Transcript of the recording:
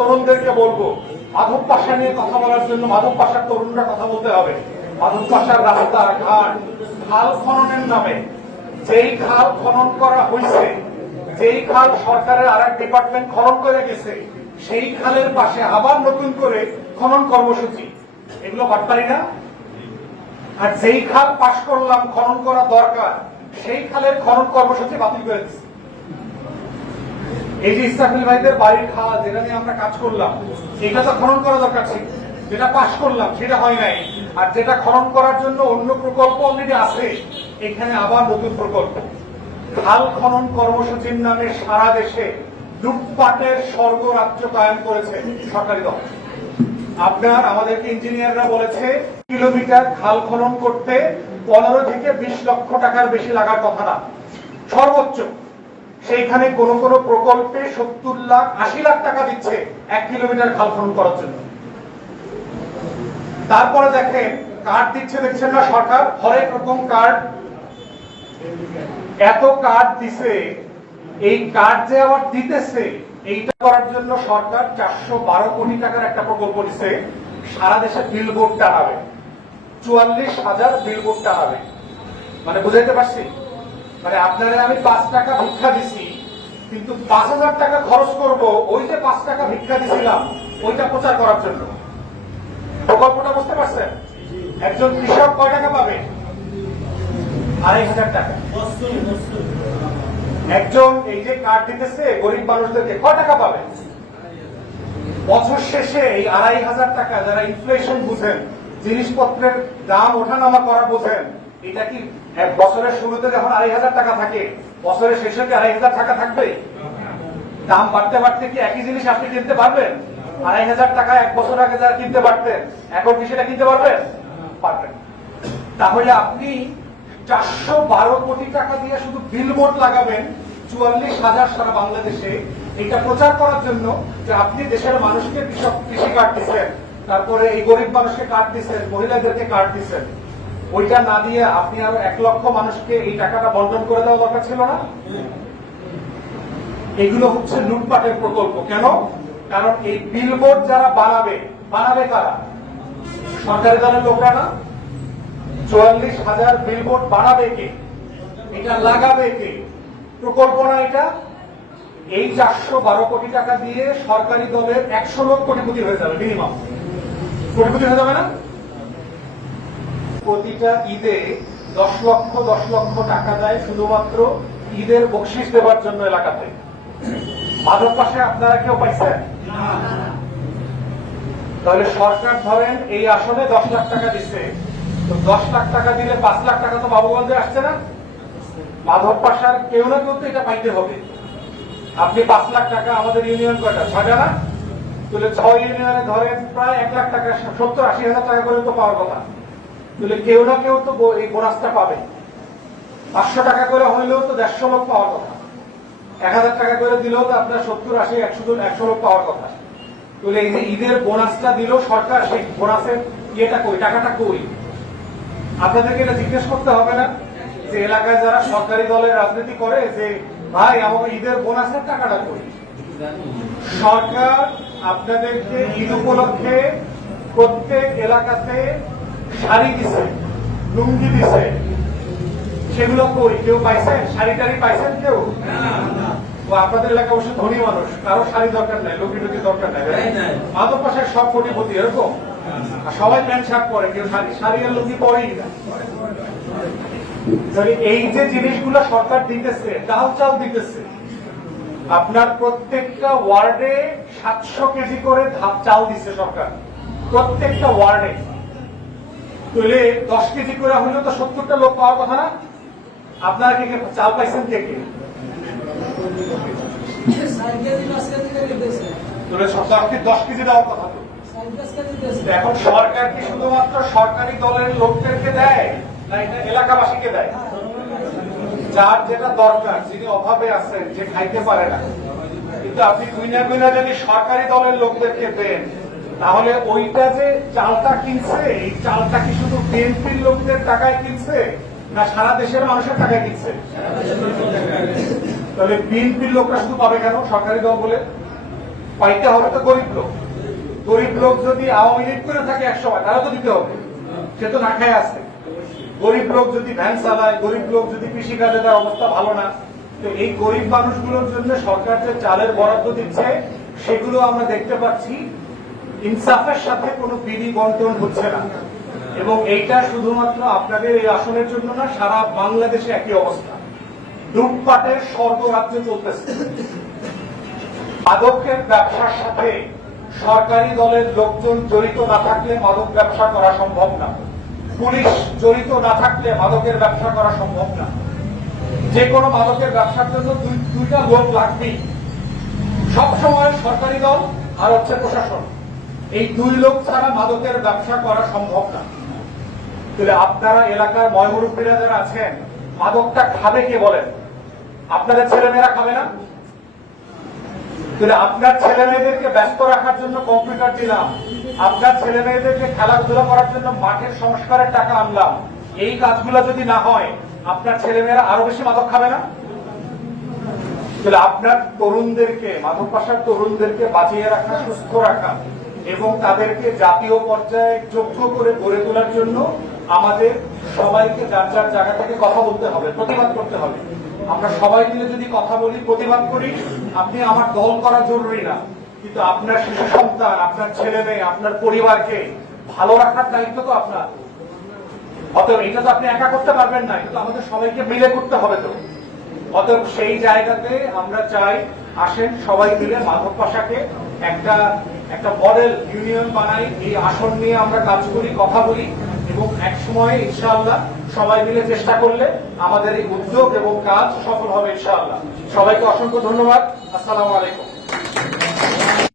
তরুণদেরকে বলবো, মাধব পাশা নিয়ে কথা বলার জন্য মাধব পাশার তরুণরা কথা বলতে হবে। মাধব পাশার রাস্তা ঘাট খাল খননের নামে যেই খাল খনন করা হয়েছে, যেই খাল সরকারের আর এক ডিপার্টমেন্ট খনন করে গেছে, সেই খালের পাশে আবার নতুন করে খনন কর্মসূচি, এগুলো বাটপারি না? আর যেই খাল পাশ করলাম খনন করা দরকার, সেই খালের খনন কর্মসূচি বাতিল করে দিচ্ছে। এই যে ইসরাফিল ভাইদের বাড়ির খাল যেটা নিয়ে আমরা কাজ করলাম, এটা তো খনন করা দরকার ছিল, যেটা পাশ করলাম সেটা হয় নাই। আর যেটা খনন করার জন্য অন্য প্রকল্প অলরেডি আছে, এখানে আবার নতুন প্রকল্প। খাল খনন কর্মসূচির নামে সারা দেশে লুটপাটের স্বর্গরাজ্য কায়েম করেছে সরকারি দল। আপনার আমাদেরকে ইঞ্জিনিয়াররা বলেছে কিলোমিটার খাল খনন করতে 15 থেকে 20 লক্ষ টাকার বেশি লাগার কথা না, সর্বোচ্চ। সেইখানে কোন কোন প্রকল্পে 70 লাখ 80 লাখ টাকা দিচ্ছে 1 কিলোমিটার খাল খনন করার জন্য। তারপরে দেখেন কার্ড দিচ্ছে, দেখছেন না সরকার, হরেক রকম কার্ড, এত কার্ড দিছে। এই কার্ড যে আবার দিতেছে, এইটা করার জন্য সরকার 412 কোটি টাকার একটা প্রকল্প দিছে। সারা দেশে বিলবোর্ড টানাবে, 44,000 বিলবোর্ড টানাবে। মানে বুঝাইতে পারছি? মানে আপনারা আমি 5 টাকা ভিক্ষা দিছি, কিন্তু 5,000 টাকা খরচ করব ওই যে 5 টাকা ভিক্ষা দিছিলাম ওইটা প্রচার করার জন্য। প্রকল্পটা বুঝতে পারছেন? একজন কৃষক কয় টাকা পাবে? 2,500 টাকা। একজন এই যে কার্ড দিতেছে গরিব মানুষদেরকে কয় টাকা পাবে? বছর শেষে এই 2,500 টাকা, যারা ইনফ্লেশন বুঝেন, জিনিসপত্রের দাম ওঠানামা করা বোঝেন, এটা কি বছরের শুরুতে যখন 2,500 টাকা থাকে, বছরের শেষে কি 2,500 টাকা থাকবে? দাম বাড়তে বাড়তে কি একই জিনিস আপনি কিনতে পারবেন? 2,500 টাকা 1 বছর আগে যারা কিনতে পারতেন, এখন কি সেটা কিনতে পারবেন? পারবেন। তাহলে আপনি 412 কোটি টাকা দিয়ে শুধু বিলবোর্ড লাগাবেন 44,000 সারা বাংলাদেশে, এটা প্রচার করার জন্য যে আপনি দেশের মানুষকে কৃষি কার্ড দিচ্ছেন, তারপরে এই গরিব মানুষকে কার্ড দিচ্ছেন, মহিলাদেরকে কার্ড দিচ্ছেন। ওইটা না দিয়ে আপনি আরো 1 লক্ষ মানুষকে এই টাকাটা বন্টন করে দেওয়া দরকার ছিল না? এগুলো হচ্ছে লুটপাটের প্রকল্প। কেন? কারণ এই বিলবোর্ড যারা বানাবে কারা? সরকারি দলের লোকরা না? 44,000 বিলবোর্ড বানাবে কে? এটা লাগাবে কে? প্রকল্প না এটা? এই 412 কোটি টাকা দিয়ে সরকারি দলের 100 লোক কোটিপতি হয়ে যাবে, মিনিমাম কোটিপতি হয়ে যাবে না? প্রতিটা ঈদে 10 লক্ষ টাকা দেয় শুধুমাত্র ঈদের বকশিস দেওয়ার জন্য এলাকাতে। মাধব পাশে আপনারা কেউ পাইছেন? তাহলে সরকার ধরেন এই আসনে 10 লাখ টাকা দিচ্ছে, তো 10 লাখ টাকা দিলে 5 লাখ টাকা তো বাবুগঞ্জে আসছে না? মাধব পাশার কেউ না কেউ তো এটা পাইতে হবে। আপনি 5 লাখ টাকা, আমাদের ইউনিয়ন কয়টা? 6টা না? তাহলে 6 ইউনিয়নে ধরেন প্রায় 1 লাখ টাকা, 70-80 হাজার টাকা করে তো পাওয়ার কথা। তাহলে কেউ না কেউ তো এই বোনাসটা পাবে। 500 টাকা করে হইলেও তো 150 লোক পাওয়ার কথা, 1000 টাকা করে দিলেও তো আপনার 70-80-100 লোক পাওয়ার কথা। তাহলে এই যে ঈদের বোনাসটা দিল সরকার, সেই বোনাসের ইয়েটা কই, টাকাটা কই? আপনাদেরকে এটা জিজ্ঞেস করতে হবে না যে এলাকায় যারা সরকারি দলের রাজনীতি করে যে ভাই আমার ঈদের বোনাসের টাকাটা কই? সরকার আপনাদেরকে ঈদ উপলক্ষে প্রত্যেক এলাকাতে শাড়ি দিছে, লুঙ্গি দিছে, সেগুলো কই? কেউ পাইছেন? শাড়ি টাড়ি পাইছেন কেউ? আপনাদের এলাকা অবশ্য ধনী মানুষ, কারো শাড়ি দরকার নাই, লুঙ্গি টুঙ্গি দরকার নাই। মাধব পাশায় সব কোটিপতি এরকম, আর সবাই প্যান্ট শার্ট পরে, কেউ শাড়ি আর লুঙ্গি পরেই না। এই যে জিনিসগুলো সরকার দিতেছে, ডাল চাল দিতেছে, আপনার প্রত্যেকটা ওয়ার্ডে 700 কেজি করে চাল দিচ্ছে সরকার, প্রত্যেকটা ওয়ার্ডে। তাহলে 10 কেজি করে হলে তো 70টা লোক পাওয়ার কথা না? আপনারা কে চাল পাইছেন? কে কে? সরকারকে 10 কেজি দেওয়ার কথা তো। এখন সরকার কি শুধুমাত্র সরকারি দলের লোকদেরকে দেয় না এটা এলাকাবাসীকে দেয়? যার যেটা দরকার, যিনি অভাবে আছেন, যে খাইতে পারে না, কিন্তু আপনি গুইনা যদি সরকারি দলের লোকদেরকে দেন, তাহলে ওইটা যে চালটা কিনছে, এই চালটা কি শুধু বিএনপির লোকদের টাকায় কিনছে না সারা দেশের মানুষের টাকায় কিনছে? তাহলে বিএনপির লোকরা শুধু পাবে কেন সরকারি দল বলে? পাইতে হবে তো গরিব লোক যদি আওয়ামী লীগ করে থাকে 100 তারা তো দিতে হবে, সে তো না খায় আছে। গরিব লোক যদি ভ্যান চালায়, গরিব লোক যদি কৃষিকাজে তার অবস্থা ভালো না, তো এই গরিব মানুষগুলোর জন্য সরকার যে চালের বরাদ্দ দিচ্ছে সেগুলো আমরা দেখতে পাচ্ছি ইনসাফের সাথে কোনো বিধি বন্টন হচ্ছে না। এবং এইটা শুধুমাত্র আপনাদের এই আসনের জন্য না, সারা বাংলাদেশে একই অবস্থা। লুটপাটের স্বর্গরাজ্য চলতেছে। মাদকের ব্যবসার সাথে সরকারি দলের লোকজন জড়িত না থাকলে মাদক ব্যবসা করা সম্ভব না, পুলিশ জড়িত না থাকলে মাদকের ব্যবসা করা সম্ভব না। যে কোনো মাদকের ব্যবসার জন্য দুইটা লোক লাগবেই, সবসময় সরকারি দল আর হচ্ছে প্রশাসন। এই দুই লোক ছাড়া মাদকের ব্যবসা করা সম্ভব না। তাহলে আপনারা এলাকার ময়মুরব্বীরা যারা আছেন, মাদকটা খাবে কে বলেন? আপনাদের ছেলেমেয়েরা খাবে না? তাহলে আপনার ছেলে মেয়েদেরকে ব্যস্ত রাখার জন্য কম্পিউটার দিলাম, আপনার ছেলে মেয়েদেরকে খেলাধুলা করার জন্য মাঠের সংস্কারের টাকা আনলাম, এই কাজগুলো যদি না হয় আপনার ছেলে মেয়েরা আরো বেশি মাদক খাবে না? তাহলে আপনার তরুণদেরকে, মাদক পাশার তরুণদেরকে বাঁচিয়ে রাখা, সুস্থ রাখা এবং তাদেরকে জাতীয় পর্যায়ে যোগ্য করে গড়ে তোলার জন্য আমাদের সবাইকে যার যার জায়গা থেকে কথা বলতে হবে, প্রতিবাদ করতে হবে। আমরা সবাই মিলে যদি কথা বলি, প্রতিবাদ করি, আপনি আমার দল করা জরুরি না, কিন্তু আপনার শিশু সন্তান, আপনার ছেলে মেয়ে, আপনার পরিবারকে ভালো রাখার দায়িত্ব তো আপনার। অতএব এটা তো আপনি একা করতে পারবেন না, এটা তো আমাদের সবাইকে মিলে করতে হবে। তো অতএব সেই জায়গাতে আমরা চাই, আসেন সবাই মিলে মাদক পাশাকে একটা মডেল ইউনিয়ন বানাই, এই আসন নিয়ে আমরা কাজ করি, কথা বলি এবং এক সময় ইনশাআল্লাহ সবাই মিলে চেষ্টা করলে আমাদের এই উদ্যোগ এবং কাজ সফল হবে ইনশাআল্লাহ। সবাইকে অসংখ্য ধন্যবাদ। আসসালামু আলাইকুম।